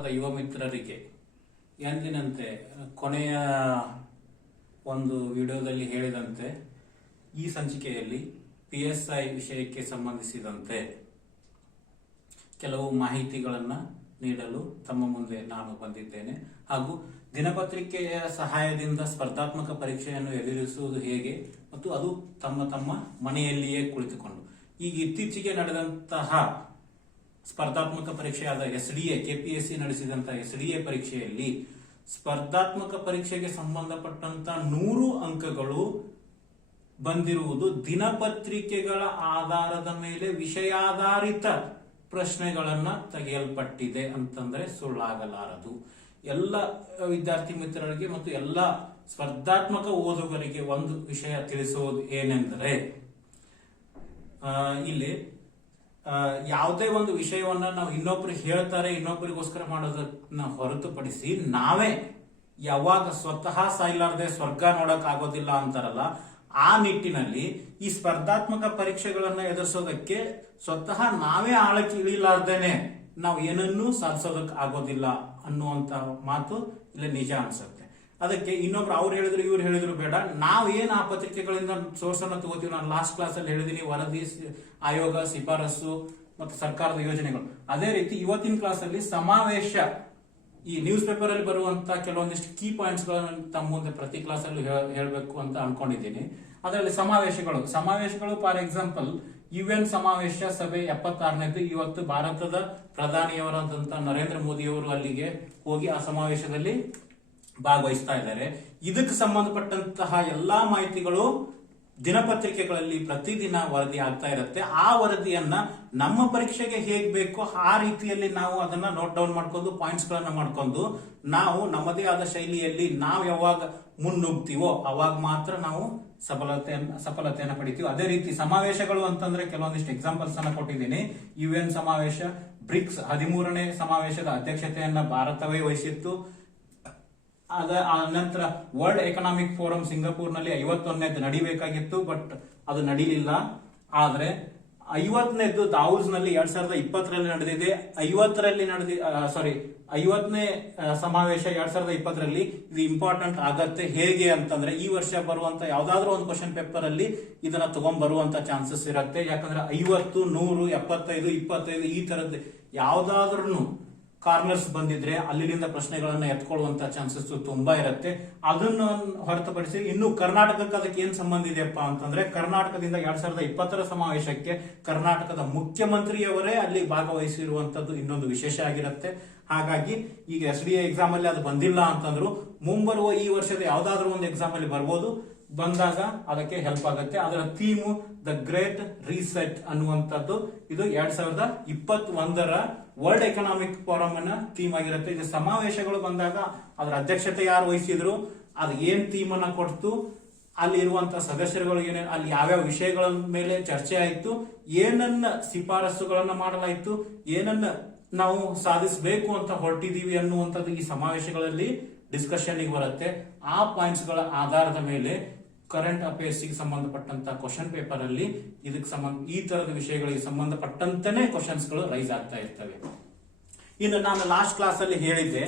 ಸಮರ್ಪದ ಯುವ ಮಿತ್ರರಿಗೆ ಎಂದಿನಂತೆ ಕೊನೆಯ ಒಂದು ವಿಡಿಯೋದಲ್ಲಿ ಹೇಳಿದಂತೆ ಈ ಸಂಚಿಕೆಯಲ್ಲಿ PSI ವಿಷಯಕ್ಕೆ ಸಂಬಂಧಿಸಿದಂತೆ ಕೆಲವು ಮಾಹಿತಿಗಳನ್ನು ನೀಡಲು ತಮ್ಮ ಮುಂದೆ ನಾನು ಬಂದಿದ್ದೇನೆ. ಹಾಗೂ ದಿನಪತ್ರಿಕೆಯ ಸಹಾಯದಿಂದ ಸ್ಪರ್ಧಾತ್ಮಕ ಪರೀಕ್ಷೆಯನ್ನು ಎದುರಿಸುವುದು ಹೇಗೆ ಮತ್ತು ಅದು ತಮ್ಮ ಮನೆಯಲ್ಲಿಯೇ ಕುಳಿತುಕೊಂಡು. ಈಗ ಇತ್ತೀಚೆಗೆ ನಡೆದಂತಹ ಸ್ಪರ್ಧಾತ್ಮಕ ಪರೀಕ್ಷೆಯಾದ SDA KPSC ನಡೆಸಿದಂತಹ SDA ಪರೀಕ್ಷೆಯಲ್ಲಿ ಸ್ಪರ್ಧಾತ್ಮಕ ಪರೀಕ್ಷೆಗೆ ಸಂಬಂಧಪಟ್ಟಂತ 100 ಅಂಕಗಳು ಬಂದಿರುವುದು ದಿನಪತ್ರಿಕೆಗಳ ಆಧಾರದ ಮೇಲೆ ವಿಷಯಾಧಾರಿತ ಪ್ರಶ್ನೆಗಳನ್ನ ತೆಗೆಯಲ್ಪಟ್ಟಿದೆ ಅಂತಂದ್ರೆ ಸುಳ್ಳಾಗಲಾರದು. ಎಲ್ಲ ವಿದ್ಯಾರ್ಥಿ ಮಿತ್ರರಿಗೆ ಮತ್ತು ಎಲ್ಲ ಸ್ಪರ್ಧಾತ್ಮಕ ಓದುಗರಿಗೆ ಒಂದು ವಿಷಯ ತಿಳಿಸುವುದು ಏನೆಂದರೆ, ಇಲ್ಲಿ ಯಾವುದೇ ಒಂದು ವಿಷಯವನ್ನ ನಾವು ಇನ್ನೊಬ್ರಿಗೆ ಹೇಳ್ತಾರೆ ಇನ್ನೊಬ್ಬರಿಗೋಸ್ಕರ ಮಾಡೋದನ್ನ ಹೊರತುಪಡಿಸಿ ನಾವೇ ಯಾವಾಗ ಸ್ವತಃ ಸಾಯ್ಲಾರ್ದೆ ಸ್ವರ್ಗ ನೋಡಕ್ ಆಗೋದಿಲ್ಲ ಅಂತಾರಲ್ಲ, ಆ ನಿಟ್ಟಿನಲ್ಲಿ ಈ ಸ್ಪರ್ಧಾತ್ಮಕ ಪರೀಕ್ಷೆಗಳನ್ನ ಎದುರಿಸೋದಕ್ಕೆ ಸ್ವತಃ ನಾವೇ ಆಳಕ್ಕೆ ಇಳಿಲಾರ್ದೇನೆ ನಾವು ಏನನ್ನೂ ಸಾಧಿಸೋದಕ್ಕೆ ಆಗೋದಿಲ್ಲ ಅನ್ನುವಂತ ಮಾತು ಇಲ್ಲಿ ನಿಜ ಅನ್ಸುತ್ತೆ. ಅದಕ್ಕೆ ಇನ್ನೊಬ್ರು ಅವ್ರು ಹೇಳಿದ್ರು ಇವ್ರು ಹೇಳಿದ್ರು ಬೇಡ, ನಾವ್ ಏನ್ ಆ ಪತ್ರಿಕೆಗಳಿಂದ ಸೋರ್ಸ್ ಅನ್ನ ತಗೋತೀವಿ. ನಾನು ಲಾಸ್ಟ್ ಕ್ಲಾಸ್ ಅಲ್ಲಿ ಹೇಳಿದೀನಿ, ವರದಿ, ಆಯೋಗ, ಶಿಫಾರಸು ಮತ್ತು ಸರ್ಕಾರದ ಯೋಜನೆಗಳು. ಅದೇ ರೀತಿ ಇವತ್ತಿನ ಕ್ಲಾಸ್ ಅಲ್ಲಿ ಸಮಾವೇಶ, ಈ ನ್ಯೂಸ್ ಪೇಪರ್ ಅಲ್ಲಿ ಬರುವಂತ ಕೆಲವೊಂದಿಷ್ಟು ಕೀ ಪಾಯಿಂಟ್ಸ್ ಗಳನ್ನು ತಮ್ಮ ಮುಂದೆ ಪ್ರತಿ ಕ್ಲಾಸ್ ಅಲ್ಲಿ ಹೇಳಬೇಕು ಅಂತ ಅನ್ಕೊಂಡಿದ್ದೀನಿ. ಅದರಲ್ಲಿ ಸಮಾವೇಶಗಳು ಫಾರ್ ಎಕ್ಸಾಂಪಲ್ UN ಸಮಾವೇಶ ಸಭೆ 76ನೇದು ಇವತ್ತು ಭಾರತದ ಪ್ರಧಾನಿಯವರಾದಂತಹ ನರೇಂದ್ರ ಮೋದಿ ಅವರು ಅಲ್ಲಿಗೆ ಹೋಗಿ ಆ ಸಮಾವೇಶದಲ್ಲಿ ಭಾಗವಹಿಸ್ತಾ ಇದ್ದಾರೆ. ಇದಕ್ಕೆ ಸಂಬಂಧಪಟ್ಟಂತಹ ಎಲ್ಲಾ ಮಾಹಿತಿಗಳು ದಿನಪತ್ರಿಕೆಗಳಲ್ಲಿ ಪ್ರತಿದಿನ ವರದಿ ಆಗ್ತಾ ಇರುತ್ತೆ. ಆ ವರದಿಯನ್ನ ನಮ್ಮ ಪರೀಕ್ಷೆಗೆ ಹೇಗ್ ಬೇಕೋ ಆ ರೀತಿಯಲ್ಲಿ ನಾವು ಅದನ್ನ ನೋಟ್ ಡೌನ್ ಮಾಡ್ಕೊಂಡು ಪಾಯಿಂಟ್ಸ್ ಗಳನ್ನ ಮಾಡ್ಕೊಂಡು ನಾವು ನಮ್ಮದೇ ಆದ ಶೈಲಿಯಲ್ಲಿ ನಾವು ಯಾವಾಗ ಮುನ್ನುಗ್ತೀವೋ ಅವಾಗ ಮಾತ್ರ ನಾವು ಸಫಲತೆಯನ್ನು ಪಡಿತೀವಿ. ಅದೇ ರೀತಿ ಸಮಾವೇಶಗಳು ಅಂತಂದ್ರೆ ಕೆಲವೊಂದಿಷ್ಟು ಎಕ್ಸಾಂಪಲ್ಸ್ ಅನ್ನ ಕೊಟ್ಟಿದ್ದೀನಿ. UN ಸಮಾವೇಶ, ಬ್ರಿಕ್ಸ್ 13ನೇ ಸಮಾವೇಶದ ಅಧ್ಯಕ್ಷತೆಯನ್ನ ಭಾರತವೇ ವಹಿಸಿತ್ತು. ನಂತರ ವರ್ಲ್ಡ್ ಎಕನಾಮಿಕ್ ಫೋರಂ ಸಿಂಗಾಪುರ್ನಲ್ಲಿ 51ನೇದು ನಡಿಬೇಕಾಗಿತ್ತು, ಬಟ್ ಅದು ನಡೀಲಿಲ್ಲ. ಆದ್ರೆ 50ನೇದು ದಾವೂಸ್ ನಲ್ಲಿ 2020ರಲ್ಲಿ ನಡೆದಿದೆ. 50ನೇ ಸಮಾವೇಶ 2020ರಲ್ಲಿ ಇದು ಇಂಪಾರ್ಟೆಂಟ್ ಆಗತ್ತೆ. ಹೇಗೆ ಅಂತಂದ್ರೆ ಈ ವರ್ಷ ಬರುವಂತ ಯಾವ್ದಾದ್ರು ಒಂದು ಕ್ವಶನ್ ಪೇಪರ್ ಅಲ್ಲಿ ಇದನ್ನ ತಗೊಂಡ್ ಬರುವಂತ ಚಾನ್ಸಸ್ ಇರುತ್ತೆ. ಯಾಕಂದ್ರೆ 50, 100, 75, 25 ಈ ತರದ್ದು ಯಾವ್ದಾದ್ರೂ ಕಾರ್ನರ್ಸ್ ಬಂದಿದ್ರೆ ಅಲ್ಲಿಂದ ಪ್ರಶ್ನೆಗಳನ್ನ ಎತ್ಕೊಳ್ಳುವಂತ ಚಾನ್ಸಸ್ ತುಂಬಾ ಇರುತ್ತೆ. ಅದನ್ನು ಹೊರತುಪಡಿಸಿ ಇನ್ನು ಕರ್ನಾಟಕಕ್ಕೆ ಅದಕ್ಕೆ ಏನ್ ಸಂಬಂಧ ಇದೆಯಪ್ಪ ಅಂತಂದ್ರೆ, ಕರ್ನಾಟಕದಿಂದ 2020ರ ಸಮಾವೇಶಕ್ಕೆ ಕರ್ನಾಟಕದ ಮುಖ್ಯಮಂತ್ರಿಯವರೇ ಅಲ್ಲಿ ಭಾಗವಹಿಸಿರುವಂತದ್ದು ಇನ್ನೊಂದು ವಿಶೇಷ ಆಗಿರುತ್ತೆ. ಹಾಗಾಗಿ ಈಗ SDA ಎಕ್ಸಾಮ್ ಅಲ್ಲಿ ಅದು ಬಂದಿಲ್ಲ ಅಂತಂದ್ರು ಮುಂಬರುವ ಈ ವರ್ಷದ ಯಾವ್ದಾದ್ರು ಒಂದು ಎಕ್ಸಾಮ್ ಅಲ್ಲಿ ಬರ್ಬೋದು. ಬಂದಾಗ ಅದಕ್ಕೆ ಹೆಲ್ಪ್ ಆಗುತ್ತೆ. ಅದರ ಥೀಮು ದ ಗ್ರೇಟ್ ರೀಸೆಟ್ ಅನ್ನುವಂಥದ್ದು. ಇದು 2021ರ ವರ್ಲ್ಡ್ ಎಕನಾಮಿಕ್ ಫೋರಂ ಅನ್ನ ಥೀಮ್ ಆಗಿರುತ್ತೆ. ಇದು ಸಮಾವೇಶಗಳು ಬಂದಾಗ ಅದರ ಅಧ್ಯಕ್ಷತೆ ಯಾರು ವಹಿಸಿದ್ರು, ಅದು ಏನ್ ಥೀಮ್ ಅನ್ನ ಕೊಡ್ತು, ಅಲ್ಲಿ ಇರುವಂತಹ ಸದಸ್ಯರುಗಳು ಏನೇನು, ಅಲ್ಲಿ ಯಾವ್ಯಾವ ವಿಷಯಗಳ ಮೇಲೆ ಚರ್ಚೆ ಆಯ್ತು, ಏನನ್ನ ಶಿಫಾರಸುಗಳನ್ನ ಮಾಡಲಾಯ್ತು, ಏನನ್ನ ನಾವು ಸಾಧಿಸಬೇಕು ಅಂತ ಹೊರಟಿದೀವಿ ಅನ್ನುವಂಥದ್ದು ಈ ಸಮಾವೇಶಗಳಲ್ಲಿ ಡಿಸ್ಕಷನ್ ಬರುತ್ತೆ. ಆ ಪಾಯಿಂಟ್ಸ್ ಗಳ ಆಧಾರದ ಮೇಲೆ ಕರೆಂಟ್ ಅಫೇರ್ಸ್ ಗೆ ಸಂಬಂಧಪಟ್ಟಂತ ಕ್ವಶನ್ ಪೇಪರ್ ಅಲ್ಲಿ ಈ ತರದ ವಿಷಯಗಳಿಗೆ ಸಂಬಂಧಪಟ್ಟಂತೆನೆ ಕ್ವಶನ್ಸ್ ಗಳು ರೈಸ್ ಆಗ್ತಾ ಇರ್ತವೆ. ಇನ್ನು ನಾನು ಲಾಸ್ಟ್ ಕ್ಲಾಸ್ ಅಲ್ಲಿ ಹೇಳಿದ್ದೆ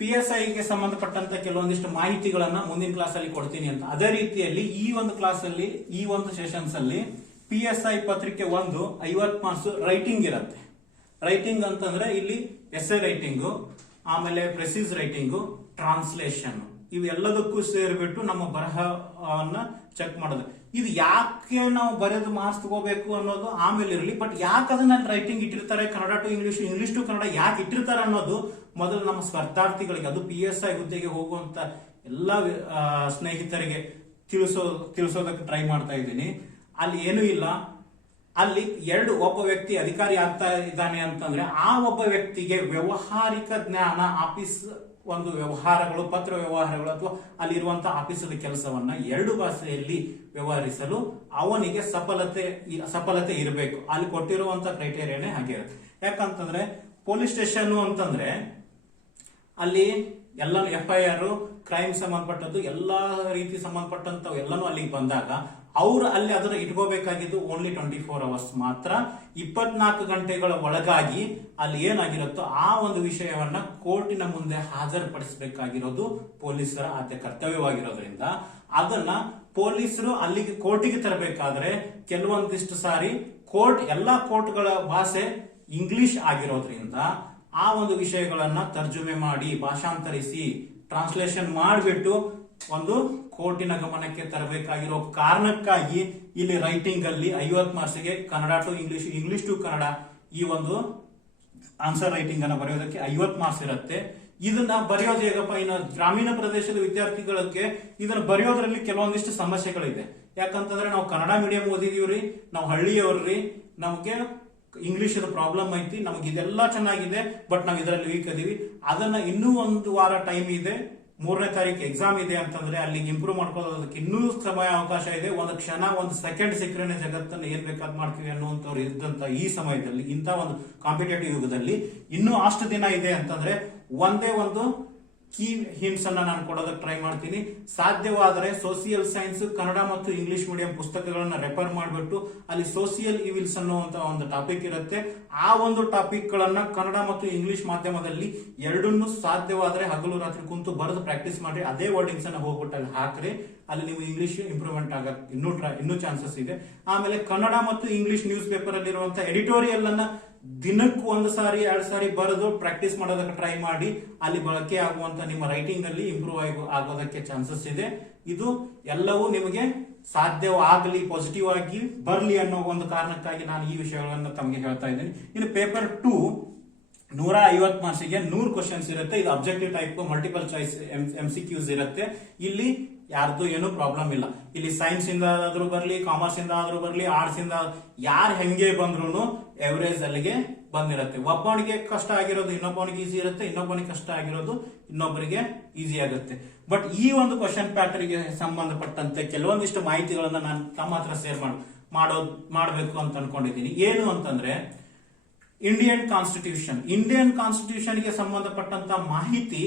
PSI ಗೆ ಸಂಬಂಧಪಟ್ಟಂತ ಕೆಲವೊಂದಿಷ್ಟು ಮಾಹಿತಿಗಳನ್ನ ಮುಂದಿನ ಕ್ಲಾಸ್ ಅಲ್ಲಿ ಕೊಡ್ತೀನಿ ಅಂತ. ಅದೇ ರೀತಿಯಲ್ಲಿ ಈ ಒಂದು ಕ್ಲಾಸ್ ಅಲ್ಲಿ, ಈ ಒಂದು ಸೆಷನ್ಸ್ ಅಲ್ಲಿ PSI ಪತ್ರಿಕೆ 1 50 ಮಾರ್ಕ್ಸ್ ರೈಟಿಂಗ್ ಇರುತ್ತೆ. ರೈಟಿಂಗ್ ಅಂತಂದ್ರೆ ಇಲ್ಲಿ ಎಸ್ಸೆ ರೈಟಿಂಗು, ಆಮೇಲೆ ಪ್ರೆಸಿಸ್ ರೈಟಿಂಗು, ಟ್ರಾನ್ಸ್ಲೇಷನ್, ಇವೆಲ್ಲದಕ್ಕೂ ಸೇರ್ಬಿಟ್ಟು ನಮ್ಮ ಬರಹವನ್ನ ಚೆಕ್ ಮಾಡೋದು. ಇದು ಯಾಕೆ ನಾವು ಬರೆದು ಮಾರ್ಕ್ಸ್ ತಗೋಬೇಕು ಅನ್ನೋದು ಆಮೇಲೆ ಇರಲಿ, ಬಟ್ ಯಾಕೆ ಅದನ್ನ ರೈಟಿಂಗ್ ಇಟ್ಟಿರ್ತಾರೆ, Kannada to English, English to Kannada ಯಾಕೆ ಇಟ್ಟಿರ್ತಾರೆ ಅನ್ನೋದು ಮೊದಲು ನಮ್ಮ ಸ್ಪರ್ಧಾರ್ಥಿಗಳಿಗೆ, ಅದು PSI ಹುದ್ದೆಗೆ ಹೋಗುವಂತ ಎಲ್ಲಾ ಸ್ನೇಹಿತರಿಗೆ ತಿಳಿಸೋದಕ್ಕೆ ಟ್ರೈ ಮಾಡ್ತಾ ಇದ್ದೀನಿ. ಅಲ್ಲಿ ಏನೂ ಇಲ್ಲ. ಅಲ್ಲಿ ಒಬ್ಬ ವ್ಯಕ್ತಿ ಅಧಿಕಾರಿ ಆಗ್ತಾ ಇದ್ದಾನೆ ಅಂತಂದ್ರೆ ಆ ಒಬ್ಬ ವ್ಯಕ್ತಿಗೆ ವ್ಯವಹಾರಿಕ ಜ್ಞಾನ, ಆಫೀಸ್ ಒಂದು ವ್ಯವಹಾರಗಳು, ಪತ್ರ ವ್ಯವಹಾರಗಳು ಅಥವಾ ಅಲ್ಲಿರುವಂತಹ ಆಫೀಸದ ಕೆಲಸವನ್ನ 2 ಭಾಷೆಯಲ್ಲಿ ವ್ಯವಹರಿಸಲು ಅವನಿಗೆ ಸಫಲತೆ ಇರಬೇಕು. ಅಲ್ಲಿ ಕೊಟ್ಟಿರುವಂತ ಕ್ರೈಟೇರಿಯಾನೇ ಹಾಗೆ ಇರುತ್ತೆ. ಯಾಕಂತಂದ್ರೆ ಪೊಲೀಸ್ ಸ್ಟೇಷನ್ ಅಂತಂದ್ರೆ ಅಲ್ಲಿ ಎಲ್ಲ FIR ಕ್ರೈಮ್ ಸಂಬಂಧಪಟ್ಟದ್ದು ಎಲ್ಲಾ ರೀತಿ ಸಂಬಂಧಪಟ್ಟಂತ ಎಲ್ಲಾನು ಅಲ್ಲಿಗೆ ಬಂದಾಗ ಅವ್ರು ಅಲ್ಲಿ ಅದನ್ನ ಇಟ್ಕೋಬೇಕಾಗಿದ್ದು ಓನ್ಲಿ 24 ಅವರ್ಸ್ ಮಾತ್ರ. 24 ಗಂಟೆಗಳ ಒಳಗಾಗಿ ಅಲ್ಲಿ ಏನಾಗಿರುತ್ತೋ ಆ ಒಂದು ವಿಷಯವನ್ನ ಕೋರ್ಟಿನ ಮುಂದೆ ಹಾಜರುಪಡಿಸಬೇಕಾಗಿರೋದು ಪೊಲೀಸರ ಆದ್ಯ ಕರ್ತವ್ಯವಾಗಿರೋದ್ರಿಂದ ಅದನ್ನ ಪೊಲೀಸರು ಅಲ್ಲಿಗೆ ಕೋರ್ಟಿಗೆ ತರಬೇಕಾದ್ರೆ ಕೆಲವೊಂದಿಷ್ಟು ಸಾರಿ ಎಲ್ಲಾ ಕೋರ್ಟ್ಗಳ ಭಾಷೆ ಇಂಗ್ಲಿಷ್ ಆಗಿರೋದ್ರಿಂದ ಆ ಒಂದು ವಿಷಯಗಳನ್ನ ತರ್ಜುಮೆ ಮಾಡಿ ಭಾಷಾಂತರಿಸಿ ಟ್ರಾನ್ಸ್ಲೇಷನ್ ಮಾಡಿಬಿಟ್ಟು ಒಂದು ಕೋರ್ಟಿನ ಗಮನಕ್ಕೆ ತರಬೇಕಾಗಿರೋ ಕಾರಣಕ್ಕಾಗಿ ಇಲ್ಲಿ ರೈಟಿಂಗ್ ಅಲ್ಲಿ 50 ಮಾರ್ಕ್ಸ್ಗೆ Kannada to English, English to Kannada ಈ ಒಂದು ಆನ್ಸರ್ ರೈಟಿಂಗ್ ಅನ್ನ ಬರೆಯೋದಕ್ಕೆ 50 ಮಾರ್ಕ್ಸ್ ಇರುತ್ತೆ. ಇದನ್ನ ಬರೆಯೋದು ಹೇಗಪ್ಪ, ಇನ್ನು ಗ್ರಾಮೀಣ ಪ್ರದೇಶದ ವಿದ್ಯಾರ್ಥಿಗಳಿಗೆ ಇದನ್ನ ಬರೆಯೋದ್ರಲ್ಲಿ ಕೆಲವೊಂದಿಷ್ಟು ಸಮಸ್ಯೆಗಳಿದೆ. ಯಾಕಂತಂದ್ರೆ ನಾವು ಕನ್ನಡ ಮೀಡಿಯಂ ಓದಿದೀವ್ರಿ, ನಾವು ಹಳ್ಳಿಯವ್ರಿ, ನಮ್ಗೆ ಇಂಗ್ಲಿಷ್ ಪ್ರಾಬ್ಲಮ್ ಐತಿ, ನಮ್ಗೆ ಇದೆಲ್ಲ ಚೆನ್ನಾಗಿದೆ, ಬಟ್ ನಾವ್ ಇದರಲ್ಲಿ ವೀಕ್ ಅದೀವಿ. ಅದನ್ನ ಇನ್ನೂ 1 ವಾರ ಟೈಮ್ ಇದೆ, 3ನೇ ತಾರೀಕು ಎಕ್ಸಾಮ್ ಇದೆ ಅಂತಂದ್ರೆ ಅಲ್ಲಿಗೆ ಇಂಪ್ರೂವ್ ಮಾಡ್ಕೊಳ್ಳೋದಕ್ಕೆ ಇನ್ನೂ ಸಮಯ ಅವಕಾಶ ಇದೆ. ಒಂದು ಕ್ಷಣ, 1 ಸೆಕೆಂಡ್ ಸಿಕ್ಕರೆ ಜಗತ್ತನ್ನು ಏನ್ ಬೇಕಾದ್ ಮಾಡ್ತೀವಿ ಅನ್ನುವಂಥವ್ರು ಇದ್ದಂತ ಈ ಸಮಯದಲ್ಲಿ, ಇಂಥ ಒಂದು ಕಾಂಪಿಟೇಟಿವ್ ಯುಗದಲ್ಲಿ ಇನ್ನೂ ಅಷ್ಟು ದಿನ ಇದೆ ಅಂತಂದ್ರೆ ಒಂದೇ ಒಂದು ಕೀ ಹಿಂಟ್ಸ್ ಅನ್ನ ನಾನು ಕೊಡೋದಕ್ಕೆ ಟ್ರೈ ಮಾಡ್ತೀನಿ. ಸಾಧ್ಯವಾದರೆ ಸೋಷಿಯಲ್ ಸೈನ್ಸ್ ಕನ್ನಡ ಮತ್ತು ಇಂಗ್ಲಿಷ್ ಮೀಡಿಯಂ ಪುಸ್ತಕಗಳನ್ನ ರೆಫರ್ ಮಾಡಿಬಿಟ್ಟು ಅಲ್ಲಿ ಸೋಷಿಯಲ್ ಇವಿಲ್ಸ್ ಅನ್ನುವಂತ ಒಂದು ಟಾಪಿಕ್ ಇರುತ್ತೆ. ಆ ಒಂದು ಟಾಪಿಕ್ ಗಳನ್ನ ಕನ್ನಡ ಮತ್ತು ಇಂಗ್ಲಿಷ್ ಮಾಧ್ಯಮದಲ್ಲಿ ಎರಡನ್ನೂ ಸಾಧ್ಯವಾದರೆ ಹಗಲು ರಾತ್ರಿ ಕುಂತು ಬರೆದು ಪ್ರಾಕ್ಟೀಸ್ ಮಾಡಿ ಅದೇ ವರ್ಡಿಂಗ್ಸ್ ಅನ್ನ ಹೋಗ್ಬಿಟ್ಟು ಅಲ್ಲಿ ಹಾಕ್ರಿ. ಅಲ್ಲಿ ನೀವು ಇಂಗ್ಲಿಷ್ ಇಂಪ್ರೂವ್ಮೆಂಟ್ ಆಗಕ್ಕೆ ಇನ್ನೂ ಚಾನ್ಸಸ್ ಇದೆ. ಆಮೇಲೆ ಕನ್ನಡ ಮತ್ತು ಇಂಗ್ಲಿಷ್ ನ್ಯೂಸ್ ಪೇಪರ್ ಅಲ್ಲಿರುವಂತಹ ಎಡಿಟೋರಿಯಲ್ ಅನ್ನ ದಿನಕ್ಕೆ 1 ಸಾರಿ 2 ಸಾರಿ ಬರೆದು ಪ್ರಾಕ್ಟೀಸ್ ಮಾಡೋದಕ್ಕೆ ಟ್ರೈ ಮಾಡಿ. ಅಲ್ಲಿ ಬಳಕೆ ಆಗುವಂತ ನಿಮ್ಮ ರೈಟಿಂಗ್ ಅಲ್ಲಿ ಇಂಪ್ರೂವ್ ಆಗೋದಕ್ಕೆ ಚಾನ್ಸಸ್ ಇದೆ. ಇದು ಎಲ್ಲವೂ ನಿಮಗೆ ಸಾಧ್ಯವಾಗಲಿ, ಪಾಸಿಟಿವ್ ಆಗಿ ಬರಲಿ ಅನ್ನೋ ಒಂದು ಕಾರಣಕ್ಕಾಗಿ ನಾನು ಈ ವಿಷಯಗಳನ್ನು ತಮಗೆ ಹೇಳ್ತಾ ಇದ್ದೀನಿ. ಇನ್ನು ಪೇಪರ್ 2 150 ಮಾರ್ಕ್ಸ್ಗೆ 100 ಕ್ವಶನ್ಸ್ ಇರುತ್ತೆ. ಇದು objective type multiple choice MCQs ಇರುತ್ತೆ. ಇಲ್ಲಿ ಯಾರ್ದು ಏನು ಪ್ರಾಬ್ಲಮ್ ಇಲ್ಲ. ಇಲ್ಲಿ ಸೈನ್ಸ್ ಇಂದ ಆದ್ರೂ ಬರ್ಲಿ, ಕಾಮರ್ಸ್ ಇಂದ ಆದ್ರೂ ಬರ್ಲಿ, ಆರ್ಟ್ಸ್ ಇಂದ ಯಾರು ಹೆಂಗೆ ಬಂದ್ರು ಎವರೇಜ್ ಅಲ್ಲಿಗೆ ಬಂದಿರುತ್ತೆ. ಒಬ್ಬನಿಗೆ ಕಷ್ಟ ಆಗಿರೋದು ಇನ್ನೊಬ್ಬನಿಗೆ ಈಸಿ ಇರುತ್ತೆ, ಇನ್ನೊಬ್ಬನಿಗೆ ಕಷ್ಟ ಆಗಿರೋದು ಇನ್ನೊಬ್ಬರಿಗೆ ಈಸಿ ಆಗುತ್ತೆ. ಬಟ್ ಈ ಒಂದು ಕ್ವಶನ್ ಪ್ಯಾಟರ್ನ್ ಗೆ ಸಂಬಂಧಪಟ್ಟಂತೆ ಕೆಲವೊಂದಿಷ್ಟು ಮಾಹಿತಿಗಳನ್ನ ನಾನು ತಮ್ಮ ಹತ್ರ ಶೇರ್ ಮಾಡಬೇಕು ಅಂತ ಅನ್ಕೊಂಡಿದ್ದೀನಿ. ಏನು ಅಂತಂದ್ರೆ ಇಂಡಿಯನ್ ಕಾನ್ಸ್ಟಿಟ್ಯೂಷನ್ ಗೆ ಸಂಬಂಧಪಟ್ಟಂತ ಮಾಹಿತಿ,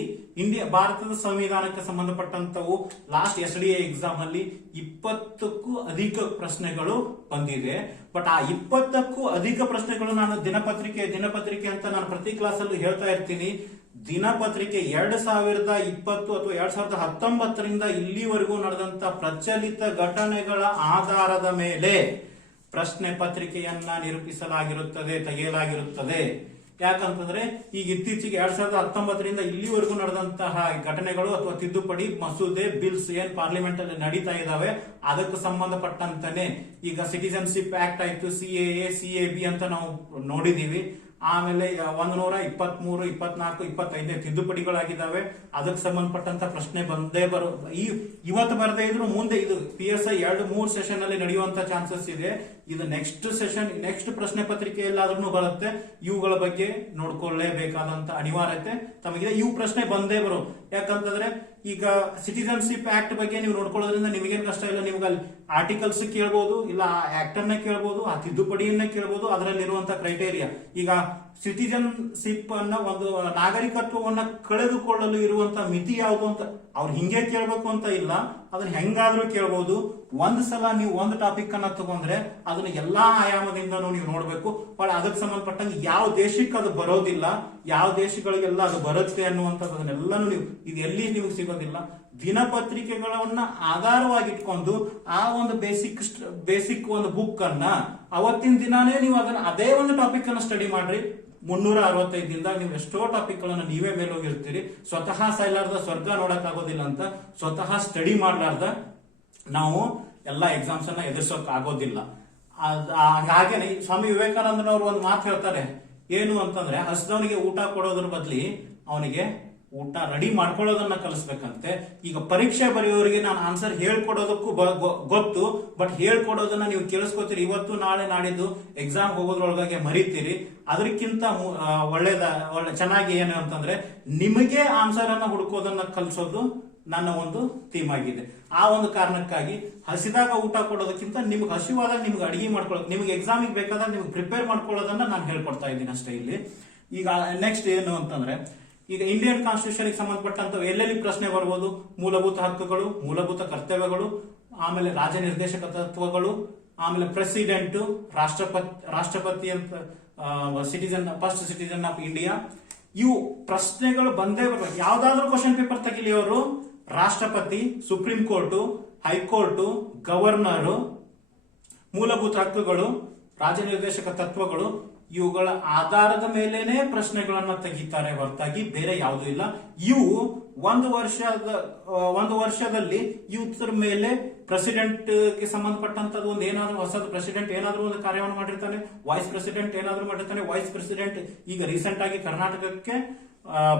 ಭಾರತದ ಸಂವಿಧಾನಕ್ಕೆ ಸಂಬಂಧಪಟ್ಟಂತವು ಲಾಸ್ಟ್ SDA ಎಕ್ಸಾಮ್ ಅಲ್ಲಿ 20ಕ್ಕೂ ಅಧಿಕ ಪ್ರಶ್ನೆಗಳು ಬಂದಿದೆ. ಬಟ್ ಆ 20ಕ್ಕೂ ಅಧಿಕ ಪ್ರಶ್ನೆಗಳು ನಾನು ದಿನಪತ್ರಿಕೆ ಅಂತ ನಾನು ಪ್ರತಿ ಕ್ಲಾಸ್ ಅಲ್ಲೂ ಹೇಳ್ತಾ ಇರ್ತೀನಿ. ದಿನಪತ್ರಿಕೆ 2020 ಅಥವಾ 2019ರಿಂದ ಇಲ್ಲಿವರೆಗೂ ನಡೆದಂತ ಪ್ರಚಲಿತ ಘಟನೆಗಳ ಆಧಾರದ ಮೇಲೆ ಪ್ರಶ್ನೆ ಪತ್ರಿಕೆಯನ್ನ ನಿರೂಪಿಸಲಾಗಿರುತ್ತದೆ, ತೆಗೆಯಲಾಗಿರುತ್ತದೆ. ಯಾಕಂತಂದ್ರೆ ಈಗ ಇತ್ತೀಚೆಗೆ 2019ರಿಂದ ಇಲ್ಲಿವರೆಗೂ ನಡೆದಂತಹ ಘಟನೆಗಳು ಅಥವಾ ತಿದ್ದುಪಡಿ ಮಸೂದೆ ಬಿಲ್ಸ್ ಏನ್ ಪಾರ್ಲಿಮೆಂಟ್ ಅಲ್ಲಿ ನಡೀತಾ ಇದಾವೆ ಅದಕ್ಕೆ ಸಂಬಂಧಪಟ್ಟಂತಾನೆ ಈಗ ಸಿಟಿಜನ್ಶಿಪ್ ಆಕ್ಟ್ ಆಯ್ತು, CAA, CAB ಅಂತ ನಾವು ನೋಡಿದೀವಿ. ಆಮೇಲೆ 123, 24, 25 ತಿದ್ದುಪಡಿಗಳಾಗಿದ್ದಾವೆ. ಅದಕ್ಕೆ ಸಂಬಂಧಪಟ್ಟಂತ ಪ್ರಶ್ನೆ ಬಂದೇ ಇವತ್ತು ಬರದೇ ಇದ್ರು ಮುಂದೆ ಇದು PSI 2-3 ಸೆಷನ್ ಅಲ್ಲಿ ನಡೆಯುವಂತ ಚಾನ್ಸಸ್ ಇದೆ. ಇದು ನೆಕ್ಸ್ಟ್ ಪ್ರಶ್ನೆ ಪತ್ರಿಕೆ ಎಲ್ಲಾದ್ರೂ ಬರುತ್ತೆ. ಇವುಗಳ ಬಗ್ಗೆ ನೋಡ್ಕೊಳ್ಳೇಬೇಕಾದಂತ ಅನಿವಾರ್ಯತೆ ತಮಗಿದೆ. ಇವು ಪ್ರಶ್ನೆ ಬಂದೇ ಬರೋ, ಯಾಕಂತಂದ್ರೆ ಈಗ ಸಿಟಿಜನ್ಶಿಪ್ ಆಕ್ಟ್ ಬಗ್ಗೆ ನೀವು ನೋಡ್ಕೊಳ್ಳೋದ್ರಿಂದ ನಿಮಗೇನು ಕಷ್ಟ ಇಲ್ಲ. ನಿಮ್ಗೆ ಅಲ್ಲಿ ಆರ್ಟಿಕಲ್ಸ್ ಕೇಳ್ಬೋದು, ಇಲ್ಲ ಆ ಆಕ್ಟ್ ಅನ್ನ ಕೇಳ್ಬೋದು, ಆ ತಿದ್ದುಪಡಿಯನ್ನ ಕೇಳ್ಬೋದು, ಅದರಲ್ಲಿರುವಂತ ಕ್ರೈಟೇರಿಯಾ. ಈಗ ಸಿಟಿಜನ್ಶಿಪ್ ಅನ್ನ ಒಂದು ನಾಗರಿಕತ್ವವನ್ನ ಕಳೆದುಕೊಳ್ಳಲು ಇರುವಂತ ಮಿತಿ ಯಾವುದು ಅಂತ ಅವ್ರು ಹಿಂಗೆ ಕೇಳ್ಬೇಕು ಅಂತ ಇಲ್ಲ, ಅದನ್ನ ಹೆಂಗಾದ್ರೂ ಕೇಳ್ಬೋದು. ಸಲ ನೀವು ಒಂದು ಟಾಪಿಕ್ ಅನ್ನ ತಗೊಂಡ್ರೆ ಅದನ್ನ ಎಲ್ಲಾ ಆಯಾಮದಿಂದನೂ ನೀವು ನೋಡ್ಬೇಕು. ಅದಕ್ಕೆ ಸಂಬಂಧಪಟ್ಟಂಗೆ ಯಾವ ದೇಶಕ್ಕೆ ಅದು ಬರೋದಿಲ್ಲ, ಯಾವ ದೇಶಗಳಿಗೆಲ್ಲ ಅದು ಬರುತ್ತೆ ಅನ್ನುವಂಥದ್ದು ಅದನ್ನೆಲ್ಲಾನು ನೀವು ಇದು ಎಲ್ಲಿ ನಿಮಗೆ ಸಿಗೋದಿಲ್ಲ. ದಿನಪತ್ರಿಕೆಗಳನ್ನ ಆಧಾರವಾಗಿಟ್ಕೊಂಡು ಆ ಒಂದು ಬೇಸಿಕ್ ಒಂದು ಬುಕ್ ಅನ್ನ ಅವತ್ತಿನ ದಿನಾನೇ ನೀವು ಅದನ್ನ ಅದೇ ಒಂದು ಟಾಪಿಕ್ ಅನ್ನ ಸ್ಟಡಿ ಮಾಡ್ರಿ. 365 ದಿನದಾಗ ನೀವು ಎಷ್ಟೋ ಟಾಪಿಕ್ ಗಳನ್ನ ನೀವೇ ಮೇಲೋಗಿರ್ತೀರಿ. ಸ್ವತಃ ಸಾಯ್ಲಾರ್ದ ಸ್ವರ್ಗ ನೋಡಕ್ ಆಗೋದಿಲ್ಲ ಅಂತ ಸ್ವತಃ ಸ್ಟಡಿ ಮಾಡ್ಲಾರ್ದ ನಾವು ಎಲ್ಲಾ ಎಕ್ಸಾಮ್ಸ್ ಅನ್ನ ಎದುರಿಸೋಕ್ ಆಗೋದಿಲ್ಲ. ಹಾಗೇನೆ ಸ್ವಾಮಿ ವಿವೇಕಾನಂದನವರು ಒಂದು ಮಾತು ಹೇಳ್ತಾರೆ, ಏನು ಅಂತಂದ್ರೆ ಹಸಿದವನಿಗೆ ಊಟ ಕೊಡೋದ್ರ ಬದ್ಲಿ ಅವನಿಗೆ ಊಟ ರೆಡಿ ಮಾಡ್ಕೊಳ್ಳೋದನ್ನ ಕಲಿಸ್ಬೇಕಂತೆ. ಈಗ ಪರೀಕ್ಷೆ ಬರೆಯೋರಿಗೆ ನಾನು ಆನ್ಸರ್ ಹೇಳ್ಕೊಡೋದಕ್ಕೂ ಗೊತ್ತು, ಬಟ್ ಹೇಳ್ಕೊಡೋದನ್ನ ನೀವು ಕೇಳಿಸ್ಕೊತೀರಿ. ಇವತ್ತು ನಾಳೆ ನಾಡಿದ್ದು ಎಕ್ಸಾಮ್ ಹೋಗೋದ್ರೊಳಗೆ ಮರಿತೀರಿ. ಅದಕ್ಕಿಂತ ಒಳ್ಳೆ ಚೆನ್ನಾಗಿ ಏನು ಅಂತಂದ್ರೆ ನಿಮಗೆ ಆನ್ಸರ್ ಅನ್ನ ಹುಡುಕೋದನ್ನ ಕಲಿಸೋದು ನನ್ನ ಒಂದು ಥೀಮ್ ಆಗಿದೆ. ಆ ಒಂದು ಕಾರಣಕ್ಕಾಗಿ ಹಸಿದಾಗ ಊಟ ಕೊಡೋದಕ್ಕಿಂತ ನಿಮ್ಗೆ ಹಸಿವಾದಾಗ ನಿಮ್ಗೆ ಅಡಿಗೆ ಮಾಡ್ಕೊಳ್ಳೋದು, ನಿಮ್ಗೆ ಎಕ್ಸಾಮಿಗೆ ಬೇಕಾದಾಗ ನಿಮ್ಗೆ ಪ್ರಿಪೇರ್ ಮಾಡ್ಕೊಳ್ಳೋದನ್ನ ನಾನು ಹೇಳ್ಕೊಡ್ತಾ ಇದ್ದೀನಿ ಅಷ್ಟೇ ಇಲ್ಲಿ. ಈಗ ನೆಕ್ಸ್ಟ್ ಏನು ಅಂತಂದ್ರೆ ಈಗ ಇಂಡಿಯನ್ ಕಾನ್ಸ್ಟಿಟ್ಯೂಷನ್ ಸಂಬಂಧಪಟ್ಟಂತ ಎಲ್ಲೆಲ್ಲಿ ಪ್ರಶ್ನೆ ಬರ್ಬೋದು, ಮೂಲಭೂತ ಹಕ್ಕುಗಳು, ಮೂಲಭೂತ ಕರ್ತವ್ಯಗಳು, ಆಮೇಲೆ ರಾಜ್ಯ ನಿರ್ದೇಶಕ ತತ್ವಗಳು, ಆಮೇಲೆ ಪ್ರೆಸಿಡೆಂಟ್, ರಾಷ್ಟ್ರಪತಿ ಅಂತ citizen, first citizen of India, ಇವು ಪ್ರಶ್ನೆಗಳು ಬಂದೇ ಬರ್ಬೇಕು. ಯಾವ್ದಾದ್ರು ಕ್ವಶನ್ ಪೇಪರ್ ತೆಗಿಲಿ ಅವರು, ರಾಷ್ಟ್ರಪತಿ, ಸುಪ್ರೀಂ ಕೋರ್ಟು, ಹೈಕೋರ್ಟು, ಗವರ್ನರು, ಮೂಲಭೂತ ಹಕ್ಕುಗಳು, ರಾಜ್ಯ ನಿರ್ದೇಶಕ ತತ್ವಗಳು, ಇವುಗಳ ಆಧಾರದ ಮೇಲೇನೆ ಪ್ರಶ್ನೆಗಳನ್ನ ತೆಗಿತಾರೆ ಹೊರತಾಗಿ ಬೇರೆ ಯಾವುದೂ ಇಲ್ಲ. ಇವು ಒಂದು ವರ್ಷದಲ್ಲಿ ಇವ್ರ ಮೇಲೆ ಪ್ರೆಸಿಡೆಂಟ್ ಗೆ ಸಂಬಂಧಪಟ್ಟಂತದ್ದು ಒಂದು ಏನಾದ್ರು ಹೊಸದು, ಪ್ರೆಸಿಡೆಂಟ್ ಏನಾದ್ರು ಒಂದು ಕಾರ್ಯವನ್ನು ಮಾಡಿರ್ತಾನೆ, ವೈಸ್ ಪ್ರೆಸಿಡೆಂಟ್ ಏನಾದ್ರು ಮಾಡಿರ್ತಾನೆ. ವೈಸ್ ಪ್ರೆಸಿಡೆಂಟ್ ಈಗ ರೀಸೆಂಟ್ ಆಗಿ ಕರ್ನಾಟಕಕ್ಕೆ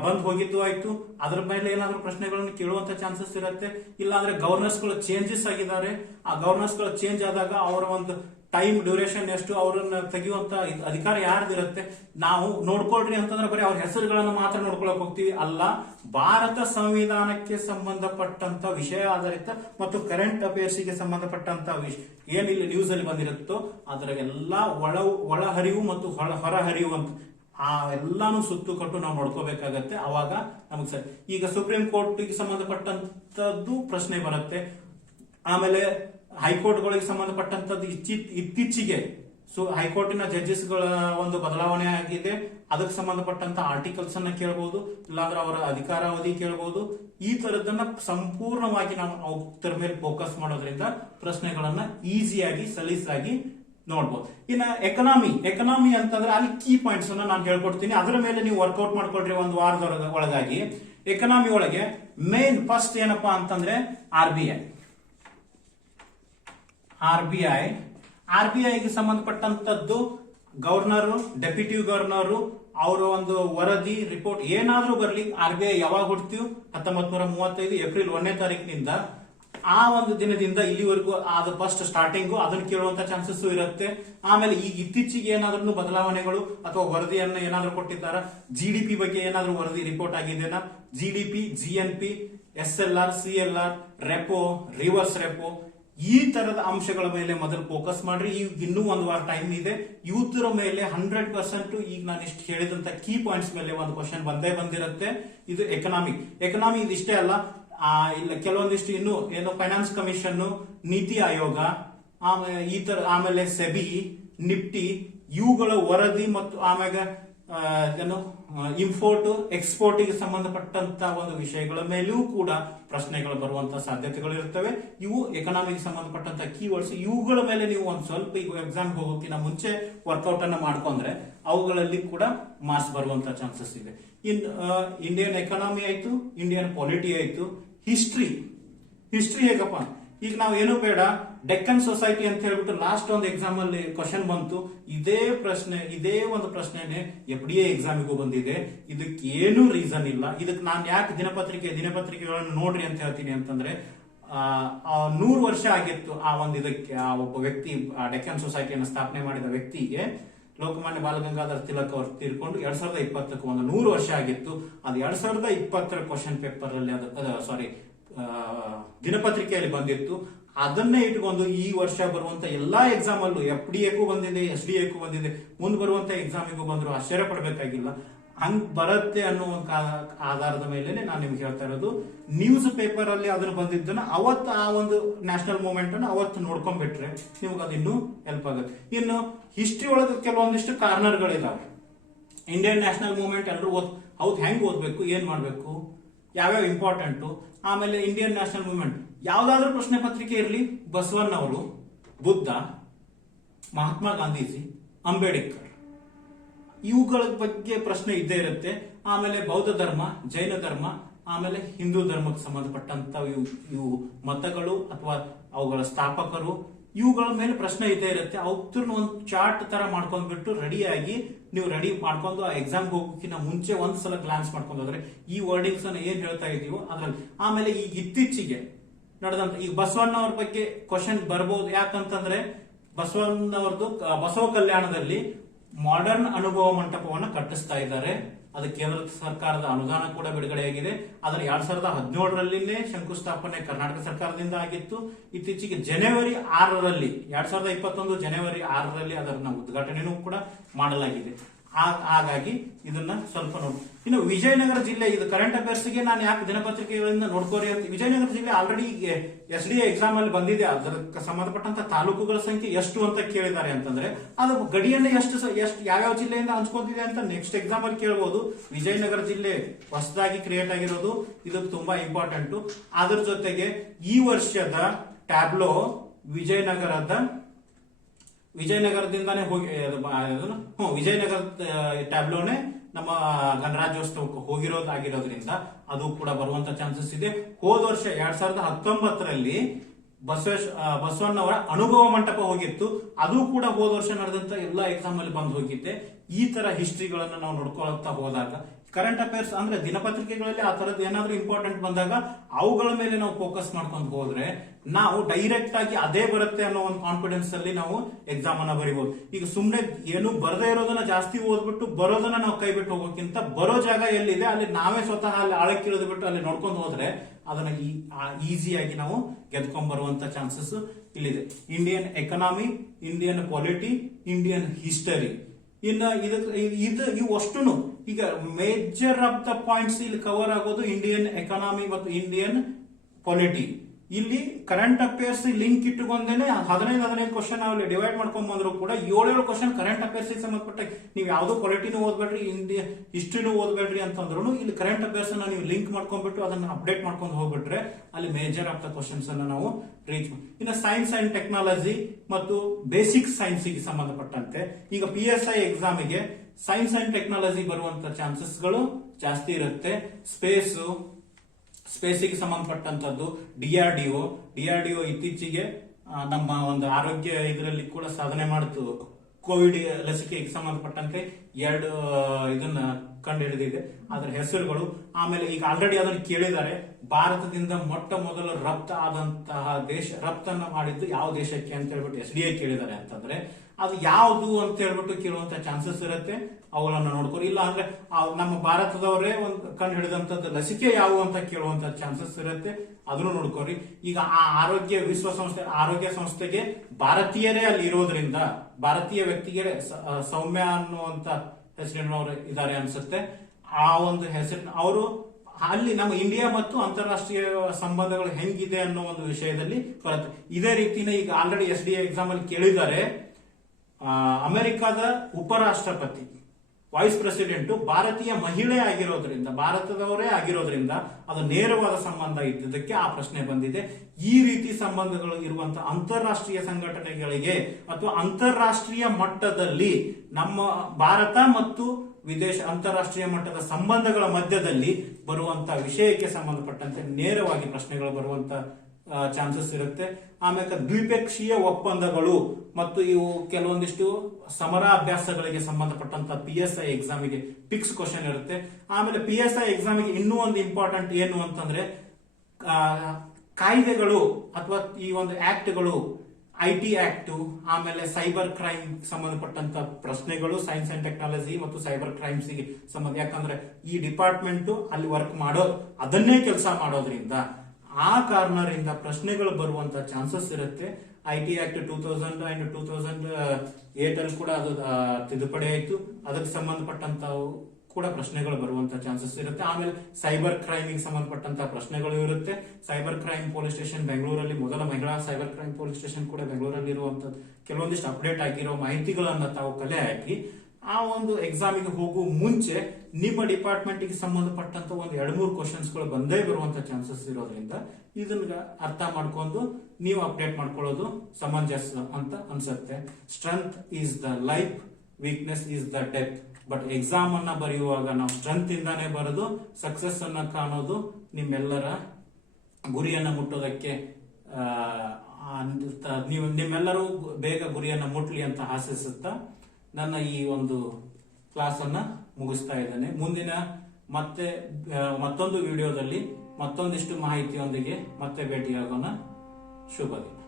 ಬಂದ್ ಹೋಗಿದ್ದು ಆಯ್ತು, ಅದ್ರ ಮೇಲೆ ಏನಾದ್ರು ಪ್ರಶ್ನೆಗಳನ್ನು ಕೇಳುವಂತ ಚಾನ್ಸಸ್ ಇರುತ್ತೆ. ಇಲ್ಲ ಅಂದ್ರೆ ಗವರ್ನರ್ಸ್ ಗಳು ಚೇಂಜಸ್ ಆಗಿದ್ದಾರೆ, ಆ ಗವರ್ನರ್ಸ್ ಗಳು ಚೇಂಜ್ ಆದಾಗ ಅವರ ಒಂದು ಟೈಮ್ ಡ್ಯೂರೇಷನ್ ಎಷ್ಟು, ಅವರನ್ನ ತೆಗೆಯುವಂತ ಅಧಿಕಾರ ಯಾರ್ದಿರುತ್ತೆ, ನಾವು ನೋಡ್ಕೊಳ್ರಿ ಅಂತಂದ್ರೆ ಬರೀ ಅವ್ರ ಹೆಸರುಗಳನ್ನು ಮಾತ್ರ ನೋಡ್ಕೊಳಕ್ ಹೋಗ್ತೀವಿ. ಅಲ್ಲ, ಭಾರತ ಸಂವಿಧಾನಕ್ಕೆ ಸಂಬಂಧಪಟ್ಟಂತ ವಿಷಯ ಆಧಾರಿತ ಮತ್ತು ಕರೆಂಟ್ ಅಫೇರ್ಸ್ ಗೆ ಸಂಬಂಧಪಟ್ಟಂತ ಏನಿಲ್ಲ ನ್ಯೂಸ್ ಅಲ್ಲಿ ಬಂದಿರುತ್ತೋ ಅದರ ಎಲ್ಲಾ ಒಳಹರಿವು ಮತ್ತು ಹೊರಹರಿವು ಅಂತ ಆ ಎಲ್ಲಾನು ಸುತ್ತು ಕಟ್ಟು ನಾವು ನೋಡ್ಕೋಬೇಕಾಗತ್ತೆ. ಅವಾಗ ನಮಗ್ ಸರಿ. ಈಗ ಸುಪ್ರೀಂ ಕೋರ್ಟ್ ಗೆ ಸಂಬಂಧಪಟ್ಟಂತದ್ದು ಪ್ರಶ್ನೆ ಬರುತ್ತೆ, ಆಮೇಲೆ ಹೈಕೋರ್ಟ್ ಗಳಿಗೆ ಸಂಬಂಧಪಟ್ಟಂತದ್ದು ಇತ್ತೀಚೆಗೆ ಹೈಕೋರ್ಟಿನ ಜಡ್ಜಸ್ ಗಳ ಒಂದು ಬದಲಾವಣೆ ಆಗಿದೆ, ಅದಕ್ಕೆ ಸಂಬಂಧಪಟ್ಟಂತ ಆರ್ಟಿಕಲ್ಸ್ ಅನ್ನ ಕೇಳಬಹುದು, ಇಲ್ಲಾಂದ್ರೆ ಅವರ ಅಧಿಕಾರಾವಧಿ ಕೇಳಬಹುದು. ಈ ತರದನ್ನ ಸಂಪೂರ್ಣವಾಗಿ ನಾವು ಅದರ ಮೇಲೆ ಫೋಕಸ್ ಮಾಡೋದ್ರಿಂದ ಪ್ರಶ್ನೆಗಳನ್ನ ಈಸಿಯಾಗಿ ಸಲೀಸಾಗಿ ನೋಡ್ಬೋದು. ಇನ್ನ ಎಕನಾಮಿ ಅಂತಂದ್ರೆ ಅಲ್ಲಿ ಕೀ ಪಾಯಿಂಟ್ಸ್ ಅನ್ನ ನಾನು ಹೇಳ್ಕೊಡ್ತೀನಿ, ಅದರ ಮೇಲೆ ನೀವು ವರ್ಕೌಟ್ ಮಾಡ್ಕೊಳ್ರಿ ಒಂದು ವಾರದ ಒಳಗಾಗಿ. ಎಕನಾಮಿ ಒಳಗೆ ಮೇನ್ ಫಸ್ಟ್ ಏನಪ್ಪಾ ಅಂತಂದ್ರೆ ಆರ್ ಬಿ ಐಗೆ ಸಂಬಂಧಪಟ್ಟಂತದ್ದು ಗವರ್ನರು, ಡೆಪ್ಯೂಟಿ ಗವರ್ನರು, ಅವರ ಒಂದು ವರದಿ ರಿಪೋರ್ಟ್ ಏನಾದ್ರೂ ಬರ್ಲಿ, ಆರ್ ಬಿ ಐ ಯಾವಾಗ ಹುಡ್ತೀವಿ 1935 ಏಪ್ರಿಲ್ 1ನೇ ತಾರೀಕಿನಿಂದ ಆ ಒಂದು ದಿನದಿಂದ ಇಲ್ಲಿವರೆಗೂ ಆದ ಫಸ್ಟ್ ಸ್ಟಾರ್ಟಿಂಗು ಅದನ್ನು ಕೇಳುವಂತ ಚಾನ್ಸಸ್ ಇರುತ್ತೆ. ಆಮೇಲೆ ಈಗ ಇತ್ತೀಚೆಗೆ ಏನಾದ್ರೂ ಬದಲಾವಣೆಗಳು ಅಥವಾ ವರದಿಯನ್ನ ಏನಾದ್ರೂ ಕೊಟ್ಟಿದ್ದಾರಾ, ಜಿಡಿಪಿ ಬಗ್ಗೆ ಏನಾದ್ರೂ ವರದಿ ರಿಪೋರ್ಟ್ ಆಗಿದೆನಾ, GDP, GNP, SLR, CLR, repo, reverse repo, ಈ ತರದ ಅಂಶಗಳ ಮೇಲೆ ಮೊದಲು ಫೋಕಸ್ ಮಾಡ್ರಿ. ಈಗ ಇನ್ನೂ ಒಂದು ವಾರ ಟೈಮ್ ಇದೆ. ಯೂತ್ತರ ಮೇಲೆ 100% ಈಗ ನಾನು ಇಷ್ಟು ಹೇಳಿದಂತ ಕೀ ಪಾಯಿಂಟ್ಸ್ ಮೇಲೆ ಒಂದು ಕ್ವಶನ್ ಬಂದಿರುತ್ತೆ. ಇದು ಎಕನಾಮಿ ಇದಿಷ್ಟೇ ಅಲ್ಲ, ಇಲ್ಲ ಕೆಲವೊಂದಿಷ್ಟು ಇನ್ನು ಏನು ಫೈನಾನ್ಸ್ ಕಮಿಷನ್, ನೀತಿ ಆಯೋಗ, ಆಮೇಲೆ ಸೆಬಿ, ನಿಫ್ಟಿ, ಇವುಗಳ ವರದಿ ಮತ್ತು ಆಮೇಲೆ ಏನು ಇಂಪೋರ್ಟ್ ಎಕ್ಸ್ಪೋರ್ಟ್ ಗೆ ಸಂಬಂಧಪಟ್ಟಂತ ಒಂದು ವಿಷಯಗಳ ಮೇಲೂ ಕೂಡ ಪ್ರಶ್ನೆಗಳು ಬರುವಂತಹ ಸಾಧ್ಯತೆಗಳು ಇರ್ತವೆ. ಇವು ಎಕನಾಮಿಗೆ ಸಂಬಂಧಪಟ್ಟಂತ ಕೀವರ್ಡ್ಸ್. ಇವುಗಳ ಮೇಲೆ ನೀವು ಒಂದ್ ಸ್ವಲ್ಪ ಈಗ ಎಕ್ಸಾಮ್ ಹೋಗೋಕಿನ ಮುಂಚೆ ವರ್ಕೌಟ್ ಅನ್ನ ಮಾಡ್ಕೊಂಡ್ರೆ ಅವುಗಳಲ್ಲಿ ಕೂಡ ಮಾರ್ಕ್ಸ್ ಬರುವಂತ ಚಾನ್ಸಸ್ ಇದೆ. ಇಂಡಿಯನ್ ಎಕನಾಮಿ ಆಯ್ತು, ಇಂಡಿಯನ್ ಪಾಲಿಟಿ ಆಯ್ತು, ಹಿಸ್ಟ್ರಿ ಹೇಗಪ್ಪ, ಈಗ ನಾವು ಏನು ಬೇಡ, ಡೆಕ್ಕನ್ ಸೊಸೈಟಿ ಅಂತ ಹೇಳ್ಬಿಟ್ಟು ಲಾಸ್ಟ್ ಒಂದು ಎಕ್ಸಾಮ್ ಅಲ್ಲಿ ಕ್ವಶನ್ ಬಂತು. ಇದೇ ಒಂದು ಪ್ರಶ್ನೆನೆ FDA ಎಕ್ಸಾಮಿಗೂ ಬಂದಿದೆ. ಇದಕ್ಕೆ ಏನು ರೀಸನ್ ಇಲ್ಲ. ಇದಕ್ಕೆ ನಾನು ಯಾಕೆ ದಿನಪತ್ರಿಕೆಗಳನ್ನು ನೋಡ್ರಿ ಅಂತ ಹೇಳ್ತೀನಿ ಅಂತಂದ್ರೆ, 100 ವರ್ಷ ಆಗಿತ್ತು ಆ ಒಂದು ಇದಕ್ಕೆ, ಆ ಒಬ್ಬ ವ್ಯಕ್ತಿ ಡೆಕ್ಕನ್ ಸೊಸೈಟಿಯನ್ನು ಸ್ಥಾಪನೆ ಮಾಡಿದ ವ್ಯಕ್ತಿಗೆ, ಲೋಕಮಾನ್ಯ ಬಾಲಗಂಗಾಧರ ತಿಲಕ್ ಅವರು ತೀರ್ಕೊಂಡು 2020ಕ್ಕೆ ಒಂದು 100 ವರ್ಷ ಆಗಿತ್ತು. ಅದು 2020 ಕ್ವಶನ್ ಪೇಪರ್ ಅಲ್ಲಿ ದಿನಪತ್ರಿಕೆಯಲ್ಲಿ ಬಂದಿತ್ತು. ಅದನ್ನೇ ಇಟ್ಕೊಂಡು ಈ ವರ್ಷ ಬರುವಂತ ಎಲ್ಲಾ ಎಕ್ಸಾಮ್ ಅಲ್ಲೂ FDAಕ್ಕೂ ಬಂದಿದೆ, SDAಕ್ಕೂ ಬಂದಿದೆ, ಮುಂದೆ ಬರುವಂತ ಎಕ್ಸಾಮಿಗೂ ಬಂದ್ರು ಆಶ್ಚರ್ಯ ಪಡಬೇಕಾಗಿಲ್ಲ. ಹಂಗ್ ಬರುತ್ತೆ ಅನ್ನೋ ಒಂದು ಆಧಾರದ ಮೇಲೆ ನಾನು ನಿಮ್ಗೆ ಹೇಳ್ತಾ ಇರೋದು. ನ್ಯೂಸ್ ಪೇಪರ್ ಅಲ್ಲಿ ಅದನ್ನು ಬಂದಿದ್ದನ್ನ ಅವತ್ತು ಆ ಒಂದು ನ್ಯಾಷನಲ್ ಮೂವ್ಮೆಂಟ್ ಅನ್ನು ಅವತ್ತು ನೋಡ್ಕೊಂಡ್ಬಿಟ್ರೆ ನಿಮ್ಗೆ ಅದು ಇನ್ನೂ ಹೆಲ್ಪ್ ಆಗುತ್ತೆ. ಇನ್ನು ಹಿಸ್ಟ್ರಿ ಒಳಗೆ ಕೆಲವೊಂದಿಷ್ಟು ಕಾರ್ನರ್ಗಳಿದಾವೆ. ಇಂಡಿಯನ್ ನ್ಯಾಷನಲ್ ಮೂವ್ಮೆಂಟ್ ಎಲ್ಲರೂ ಹೌದು ಹೆಂಗ್ ಓದ್ಬೇಕು, ಏನ್ ಮಾಡ್ಬೇಕು, ಯಾವ್ಯಾವ ಇಂಪಾರ್ಟೆಂಟು, ಆಮೇಲೆ ಇಂಡಿಯನ್ ನ್ಯಾಷನಲ್ ಮೂವ್ಮೆಂಟ್ ಯಾವ್ದಾದ್ರು ಪ್ರಶ್ನೆ ಪತ್ರಿಕೆ ಇರಲಿ, ಬಸವಣ್ಣವರು, ಬುದ್ಧ, ಮಹಾತ್ಮ ಗಾಂಧೀಜಿ, ಅಂಬೇಡ್ಕರ್, ಇವುಗಳ ಬಗ್ಗೆ ಪ್ರಶ್ನೆ ಇದ್ದೇ ಇರುತ್ತೆ. ಆಮೇಲೆ ಬೌದ್ಧ ಧರ್ಮ, ಜೈನ ಧರ್ಮ, ಆಮೇಲೆ ಹಿಂದೂ ಧರ್ಮಕ್ಕೆ ಸಂಬಂಧಪಟ್ಟಂತ ಇವು ಮತಗಳು ಅಥವಾ ಅವುಗಳ ಸ್ಥಾಪಕರು, ಇವುಗಳ ಮೇಲೆ ಪ್ರಶ್ನೆ ಇದ್ದೇ ಇರುತ್ತೆ. ಅವ್ರನ್ನ ಒಂದು ಚಾರ್ಟ್ ತರ ಮಾಡ್ಕೊಂಡ್ಬಿಟ್ಟು ರೆಡಿಯಾಗಿ ನೀವು ರೆಡಿ ಮಾಡ್ಕೊಂಡು ಆ ಎಕ್ಸಾಮ್ ಹೋಗೋಕ್ಕಿಂತ ಮುಂಚೆ ಒಂದ್ಸಲ ಗ್ಲಾನ್ಸ್ ಮಾಡ್ಕೊಂಡು ಹೋದ್ರೆ ಈ ವರ್ಡಿಂಗ್ಸ್ ಅನ್ನ ಏನ್ ಹೇಳ್ತಾ ಇದೀವೋ ಅದ್ರಲ್ಲಿ. ಆಮೇಲೆ ಈಗ ಇತ್ತೀಚೆಗೆ ನಡೆದಂತ ಈಗ ಬಸವಣ್ಣವ್ರ ಬಗ್ಗೆ ಕ್ವಶನ್ ಬರ್ಬೋದು. ಯಾಕಂತಂದ್ರೆ ಬಸವಣ್ಣವ್ರದ್ದು ಬಸವ ಕಲ್ಯಾಣದಲ್ಲಿ ಮಾಡರ್ನ್ ಅನುಭವ ಮಂಟಪವನ್ನು ಕಟ್ಟಿಸ್ತಾ ಇದ್ದಾರೆ. ಅದಕ್ಕೆ ಕೇಂದ್ರ ಸರ್ಕಾರದ ಅನುದಾನ ಕೂಡ ಬಿಡುಗಡೆಯಾಗಿದೆ. ಅದನ್ನ 2017ರಲ್ಲಿನೇ ಶಂಕುಸ್ಥಾಪನೆ ಕರ್ನಾಟಕ ಸರ್ಕಾರದಿಂದ ಆಗಿತ್ತು. ಇತ್ತೀಚೆಗೆ ಜನವರಿ 6ರಲ್ಲಿ 2021 ಜನವರಿ 6ರಲ್ಲಿ ಅದನ್ನ ಉದ್ಘಾಟನೆನೂ ಕೂಡ ಮಾಡಲಾಗಿದೆ. ಹಾಗಾಗಿ ಇದನ್ನ ಸ್ವಲ್ಪ ನೋಡಿ. ಇನ್ನು ವಿಜಯನಗರ ಜಿಲ್ಲೆ, ಇದು ಕರೆಂಟ್ ಅಫೇರ್ಸ್ ಗೆ ನಾನು ಯಾಕೆ ದಿನಪತ್ರಿಕೆಗಳಿಂದ ನೋಡ್ಕೋರಿ ಅಂತ, ವಿಜಯನಗರ ಜಿಲ್ಲೆ ಆಲ್ರೆಡಿ SDA ಎಕ್ಸಾಮ್ ಅಲ್ಲಿ ಬಂದಿದೆ. ಅದಕ್ಕೆ ಸಂಬಂಧಪಟ್ಟಂತ ತಾಲೂಕುಗಳ ಸಂಖ್ಯೆ ಎಷ್ಟು ಅಂತ ಕೇಳಿದ್ದಾರೆ ಅಂತಂದ್ರೆ ಅದು ಗಡಿಯನ್ನು ಎಷ್ಟು ಯಾವ್ಯಾವ ಜಿಲ್ಲೆಯಿಂದ ಹಂಚ್ಕೊತಿದೆ ಅಂತ ನೆಕ್ಸ್ಟ್ ಎಕ್ಸಾಮ್ ಅಲ್ಲಿ ಕೇಳಬಹುದು. ವಿಜಯನಗರ ಜಿಲ್ಲೆ ಹೊಸದಾಗಿ ಕ್ರಿಯೇಟ್ ಆಗಿರೋದು, ಇದು ತುಂಬಾ ಇಂಪಾರ್ಟೆಂಟ್. ಅದರ ಜೊತೆಗೆ ಈ ವರ್ಷದ ಟ್ಯಾಬ್ಲೋ ವಿಜಯನಗರದಿಂದಾನೇ ಹೋಗಿ, ವಿಜಯನಗರ ಟ್ಯಾಬ್ಲೋನೆ ನಮ್ಮ ಗಣರಾಜ್ಯೋತ್ಸವಕ್ಕೆ ಹೋಗಿರೋದಾಗಿರೋದ್ರಿಂದ ಅದು ಕೂಡ ಬರುವಂತ ಚಾನ್ಸಸ್ ಇದೆ. ಹೋದ ವರ್ಷ 2019ರಲ್ಲಿ ಬಸವಣ್ಣವರ ಅನುಭವ ಮಂಟಪ ಹೋಗಿತ್ತು, ಅದು ಕೂಡ ಹೋದ ವರ್ಷ ನಡೆದಂತ ಎಲ್ಲಾ ಎಕ್ಸಾಮ್ ಅಲ್ಲಿ ಬಂದು ಹೋಗಿದ್ದೆ. ಈ ತರ ಹಿಸ್ಟ್ರಿಗಳನ್ನ ನಾವು ನೋಡ್ಕೊಳ್ತಾ ಹೋದಾಗ ಕರೆಂಟ್ ಅಫೇರ್ಸ್ ಅಂದ್ರೆ ದಿನಪತ್ರಿಕೆಗಳಲ್ಲಿ ಆ ತರದ್ದು ಏನಾದ್ರೂ ಇಂಪಾರ್ಟೆಂಟ್ ಬಂದಾಗ ಅವುಗಳ ಮೇಲೆ ನಾವು ಫೋಕಸ್ ಮಾಡ್ಕೊಂಡು ಹೋದ್ರೆ ನಾವು ಡೈರೆಕ್ಟ್ ಆಗಿ ಅದೇ ಬರುತ್ತೆ ಅನ್ನೋ ಒಂದು ಕಾನ್ಫಿಡೆನ್ಸ್ ಅಲ್ಲಿ ನಾವು ಎಕ್ಸಾಮ್ ಅನ್ನ ಬರಿಬಹುದು. ಈಗ ಸುಮ್ನೆ ಏನು ಬರದೇ ಇರೋದನ್ನ ಜಾಸ್ತಿ ಓದ್ಬಿಟ್ಟು ಬರೋದನ್ನ ನಾವು ಕೈ ಬಿಟ್ಟು ಹೋಗೋಕ್ಕಿಂತ ಬರೋ ಜಾಗ ಎಲ್ಲಿದೆ ಅಲ್ಲಿ ನಾವೇ ಸ್ವತಃ ಅಲ್ಲಿ ಆಳಕ್ಕೆ ಇಳಿದು ಬಿಟ್ಟು ಅಲ್ಲಿ ನೋಡ್ಕೊಂಡು ಹೋದ್ರೆ ಅದನ್ನ ಈಸಿಯಾಗಿ ನಾವು ಗೆದ್ಕೊಂಡ್ ಬರುವಂತ ಚಾನ್ಸಸ್ ಇಲ್ಲಿದೆ. Indian economy, Indian polity, Indian history, ಇನ್ನು ಇವು ಅಷ್ಟುನು ಈಗ ಮೇಜರ್ ಆಫ್ ದ ಪಾಯಿಂಟ್ಸ್ ಇಲ್ಲಿ ಕವರ್ ಆಗೋದು ಇಂಡಿಯನ್ ಎಕನಾಮಿ ಮತ್ತು ಇಂಡಿಯನ್ ಪಾಲಿಟಿ. ಇಲ್ಲಿ ಕರೆಂಟ್ ಅಫೇರ್ಸ್ ಲಿಂಕ್ ಇಟ್ಟುಕೊಂಡೇನೆ 15 ಕ್ವಶನ್ ನಾವು ಡಿವೈಡ್ ಮಾಡ್ಕೊಂಡ್ ಬಂದ್ರು ಕೂಡ 7 ಕ್ವಶನ್ ಕರೆಂಟ್ ಅಫೇರ್ಸ್ ಸಂಬಂಧಪಟ್ಟ. ನೀವು ಯಾವ್ದು ಪಾಲಿಟಿನೂ ಓದ್ಬೇಡ್ರಿ, ಇಂಡಿಯನ್ ಹಿಸ್ಟ್ರಿನೂ ಓದ್ಬೇಡ್ರಿ ಅಂತಂದ್ರು ಇಲ್ಲಿ ಕರೆಂಟ್ ಅಫೇರ್ಸ್ ಅನ್ನ ನೀವು ಲಿಂಕ್ ಮಾಡ್ಕೊಂಡ್ಬಿಟ್ಟು ಅದನ್ನ ಅಪ್ಡೇಟ್ ಮಾಡ್ಕೊಂಡು ಹೋಗ್ಬಿಟ್ರೆ ಅಲ್ಲಿ ಮೇಜರ್ ಆಫ್ ದ ಕ್ವಶನ್ಸ್ ಅನ್ನ ನಾವು ರೀಚ್. ಇನ್ನು ಸೈನ್ಸ್ ಅಂಡ್ ಟೆಕ್ನಾಲಜಿ ಮತ್ತು ಬೇಸಿಕ್ ಸೈನ್ಸ್ ಗೆ ಸಂಬಂಧಪಟ್ಟಂತೆ ಈಗ PSI ಎಕ್ಸಾಮಿಗೆ ಸೈನ್ಸ್ ಅಂಡ್ ಟೆಕ್ನಾಲಜಿ ಬರುವಂತ ಚಾನ್ಸಸ್ ಗಳು ಜಾಸ್ತಿ ಇರುತ್ತೆ. ಸ್ಪೇಸಿಗೆ ಸಂಬಂಧಪಟ್ಟಂತದ್ದು DRDO ಇತ್ತೀಚೆಗೆ ನಮ್ಮ ಒಂದು ಆರೋಗ್ಯ ಇದರಲ್ಲಿ ಕೂಡ ಸಾಧನೆ ಮಾಡಿತು. ಕೋವಿಡ್ ಲಸಿಕೆಗೆ ಸಂಬಂಧಪಟ್ಟಂತೆ 2 ಇದನ್ನ ಕಂಡು ಹಿಡಿದಿದೆ, ಅದರ ಹೆಸರುಗಳು. ಆಮೇಲೆ ಈಗ ಆಲ್ರೆಡಿ ಅದನ್ನು ಕೇಳಿದ್ದಾರೆ, ಭಾರತದಿಂದ ಮೊಟ್ಟ ಮೊದಲು ರಫ್ತನ್ನ ಮಾಡಿದ್ದು ಯಾವ ದೇಶಕ್ಕೆ ಅಂತ ಹೇಳ್ಬಿಟ್ಟು SDA ಕೇಳಿದ್ದಾರೆ. ಅಂತಂದ್ರೆ ಅದು ಯಾವುದು ಅಂತ ಹೇಳ್ಬಿಟ್ಟು ಕೇಳುವಂತ ಚಾನ್ಸಸ್ ಇರುತ್ತೆ. ಅವುಗಳನ್ನ ನೋಡ್ಕೊರಿ. ಇಲ್ಲ ಅಂದ್ರೆ ನಮ್ಮ ಭಾರತದವರೇ ಒಂದು ಕಂಡು ಹಿಡಿದಂತದ್ದು ಲಸಿಕೆ ಯಾವುವು ಅಂತ ಕೇಳುವಂತ ಚಾನ್ಸಸ್ ಇರುತ್ತೆ, ಅದನ್ನು ನೋಡ್ಕೋರಿ. ಈಗ ವಿಶ್ವಸಂಸ್ಥೆ ಆರೋಗ್ಯ ಸಂಸ್ಥೆಗೆ ಭಾರತೀಯರೇ ಅಲ್ಲಿ ಇರೋದ್ರಿಂದ ಭಾರತೀಯ ವ್ಯಕ್ತಿಗೆ ಸೌಮ್ಯ ಅನ್ನುವಂತ ಹೆಸರಿನವರು ಇದ್ದಾರೆ ಅನ್ಸುತ್ತೆ. ಆ ಒಂದು ಹೆಸರಿನ ಅವರು ಅಲ್ಲಿ ನಮ್ಮ ಇಂಡಿಯಾ ಮತ್ತು ಅಂತಾರಾಷ್ಟ್ರೀಯ ಸಂಬಂಧಗಳು ಹೆಂಗಿದೆ ಅನ್ನೋ ಒಂದು ವಿಷಯದಲ್ಲಿ ಬರುತ್ತೆ. ಇದೇ ರೀತಿನೇ ಈಗ ಆಲ್ರೆಡಿ SDA ಎಕ್ಸಾಮ್ ಅಲ್ಲಿ ಕೇಳಿದ್ದಾರೆ, ಅಮೆರಿಕದ ಉಪರಾಷ್ಟ್ರಪತಿ ವೈಸ್ ಪ್ರೆಸಿಡೆಂಟ್ ಭಾರತೀಯ ಮಹಿಳೆ ಆಗಿರೋದ್ರಿಂದ, ಭಾರತದವರೇ ಆಗಿರೋದ್ರಿಂದ ಅದು ನೇರವಾದ ಸಂಬಂಧ ಇದ್ದಿದ್ದಕ್ಕೆ ಆ ಪ್ರಶ್ನೆ ಬಂದಿದೆ. ಈ ರೀತಿ ಸಂಬಂಧಗಳು ಇರುವಂತಹ ಅಂತಾರಾಷ್ಟ್ರೀಯ ಸಂಘಟನೆಗಳಿಗೆ ಅಥವಾ ಅಂತಾರಾಷ್ಟ್ರೀಯ ಮಟ್ಟದಲ್ಲಿ ನಮ್ಮ ಭಾರತ ಮತ್ತು ಅಂತಾರಾಷ್ಟ್ರೀಯ ಮಟ್ಟದ ಸಂಬಂಧಗಳ ಮಧ್ಯದಲ್ಲಿ ಬರುವಂತ ವಿಷಯಕ್ಕೆ ಸಂಬಂಧಪಟ್ಟಂತೆ ನೇರವಾಗಿ ಪ್ರಶ್ನೆಗಳು ಬರುವಂತ ಚಾನ್ಸಸ್ ಇರುತ್ತೆ. ಆಮೇಲೆ ದ್ವಿಪಕ್ಷೀಯ ಒಪ್ಪಂದಗಳು ಮತ್ತು ಇವು ಕೆಲವೊಂದಿಷ್ಟು ಸಮರಾಭ್ಯಾಸಗಳಿಗೆ ಸಂಬಂಧಪಟ್ಟಂತ PSI ಎಕ್ಸಾಮಿಗೆ ಫಿಕ್ಸ್ ಕ್ವಶನ್ ಇರುತ್ತೆ. ಆಮೇಲೆ PSI ಎಕ್ಸಾಮಿಗೆ ಇನ್ನೂ ಒಂದು ಇಂಪಾರ್ಟೆಂಟ್ ಏನು ಅಂತಂದ್ರೆ ಕಾಯ್ದೆಗಳು ಅಥವಾ ಈ ಒಂದು ಆಕ್ಟ್ಗಳು, IT ಆಕ್ಟ್, ಆಮೇಲೆ ಸೈಬರ್ ಕ್ರೈಮ್ ಸಂಬಂಧಪಟ್ಟಂತ ಪ್ರಶ್ನೆಗಳು ಸೈನ್ಸ್ ಅಂಡ್ ಟೆಕ್ನಾಲಜಿ ಮತ್ತು ಸೈಬರ್ ಕ್ರೈಮ್ಸ್ ಗೆ ಸಂಬಂಧ. ಯಾಕಂದ್ರೆ ಈ ಡಿಪಾರ್ಟ್ಮೆಂಟ್ ಅಲ್ಲಿ ವರ್ಕ್ ಅದನ್ನೇ ಕೆಲಸ ಮಾಡೋದ್ರಿಂದ ಆ ಕಾರಣದಿಂದ ಪ್ರಶ್ನೆಗಳು ಬರುವಂತ ಚಾನ್ಸಸ್ ಇರುತ್ತೆ. IT ಆಕ್ಟ್ 2000 ಅಂಡ್ 2008 ಅಲ್ಲಿ ಕೂಡ ಅದು ತಿದ್ದುಪಡಿ ಆಯಿತು. ಅದಕ್ಕೆ ಸಂಬಂಧಪಟ್ಟಂತ ಕೂಡ ಪ್ರಶ್ನೆಗಳು ಬರುವಂತ ಚಾನ್ಸಸ್ ಇರುತ್ತೆ. ಆಮೇಲೆ ಸೈಬರ್ ಕ್ರೈಮ್ ಗೆ ಸಂಬಂಧಪಟ್ಟಂತ ಪ್ರಶ್ನೆಗಳು ಇರುತ್ತೆ. ಸೈಬರ್ ಕ್ರೈಮ್ ಪೊಲೀಸ್ ಸ್ಟೇಷನ್ ಬೆಂಗಳೂರಲ್ಲಿ, ಮೊದಲ ಮಹಿಳಾ ಸೈಬರ್ ಕ್ರೈಮ್ ಪೊಲೀಸ್ ಸ್ಟೇಷನ್ ಕೂಡ ಬೆಂಗಳೂರಲ್ಲಿ ಇರುವಂತದ್ದು. ಕೆಲವೊಂದಿಷ್ಟು ಅಪ್ಡೇಟ್ ಆಗಿರೋ ಮಾಹಿತಿಗಳನ್ನ ತಾವು ಕಲೆ ಹಾಕಿ ಆ ಒಂದು ಎಕ್ಸಾಮಿಗೆ ಹೋಗುವ ಮುಂಚೆ ನಿಮ್ಮ ಡಿಪಾರ್ಟ್ಮೆಂಟ್ ಗೆ ಸಂಬಂಧಪಟ್ಟಂತ ಒಂದು 2-3 ಕ್ವಶನ್ಸ್ ಗಳು ಬಂದೇ ಬರುವಂತ ಚಾನ್ಸಸ್ ಇರೋದ್ರಿಂದ ಇದನ್ನ ಅರ್ಥ ಮಾಡ್ಕೊಂಡು ನೀವು ಅಪ್ಡೇಟ್ ಮಾಡ್ಕೊಳ್ಳೋದು ಸಮಂಜಸ ಅಂತ ಅನ್ಸುತ್ತೆ. Strength is the life, weakness is the death. But exam ಅನ್ನ ಬರೆಯುವಾಗ ನಾವು ಸ್ಟ್ರೆಂತ್ ಇಂದಾನೇ ಬರೆದು ಸಕ್ಸಸ್ ಅನ್ನ ಕಾಣೋದು ನಿಮ್ಮೆಲ್ಲರ ಗುರಿಯನ್ನ ಮುಟ್ಟೋದಕ್ಕೆ ನಿಮ್ಮೆಲ್ಲರೂ ಬೇಗ ಗುರಿಯನ್ನ ಮುಟ್ಲಿ ಅಂತ ಆಶಿಸುತ್ತಾ ನನ್ನ ಈ ಒಂದು ಕ್ಲಾಸ್ ಅನ್ನ ಮುಗಿಸ್ತಾ ಇದ್ದೇನೆ. ಮುಂದಿನ ಮತ್ತೊಂದು ವಿಡಿಯೋದಲ್ಲಿ ಮತ್ತೊಂದಿಷ್ಟು ಮಾಹಿತಿಯೊಂದಿಗೆ ಮತ್ತೆ ಭೇಟಿಯಾಗೋಣ. ಶುಭ ದಿನ.